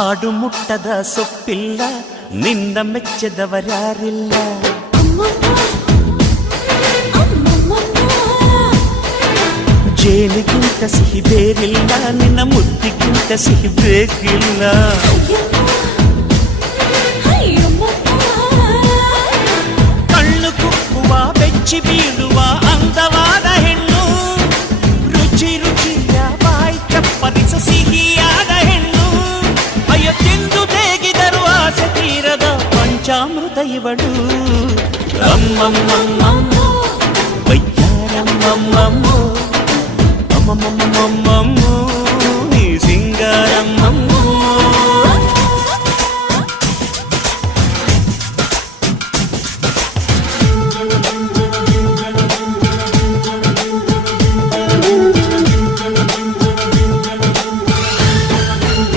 ಹಾಡು ಮುಟ್ಟದ ಸೊಪ್ಪಿಲ್ಲ, ನಿನ್ನ ಮೆಚ್ಚದವರ್ಯಾರಿಲ್ಲ. ಜೇನಿಗಿಂತ ಸಿಹಿ ಬೇರಿಲ್ಲ, ನಿನ್ನ ಮುದ್ದಿಗಿಂತ ಸಿಹಿ ಬೇಕಿಲ್ಲ. ಕಣ್ಣು ಕುಕ್ಕುವ ಬೆಚ್ಚಿ ಬೀಳುವ ಅಂದವಾದ ಹೆಣ್ಣು, ರುಚಿ ರುಚಿಯ ಬಾಯಿ ಚಪ್ಪರಿಸ ಸಿಹಿಯಾದ ಹೆಣ್ಣು. ಅಯ್ಯೋ ತಿಂದು ಬೇಗಿದರು ಆಸೆ ತೀರದ ಪಂಚಾಮೃತ ಇವಳು. ಅಮ್ಮಮ್ಮಮ್ಮಮ್ಮೋ ವಯ್ಯಾರಮ್ಮಮ್ಮಮ್ಮೋ ಅಮ್ಮಮ್ಮಮ್ಮಮ್ಮೋ ನೀ ಸಿಂಗಾರಮ್ಮಮ್ಮೋ.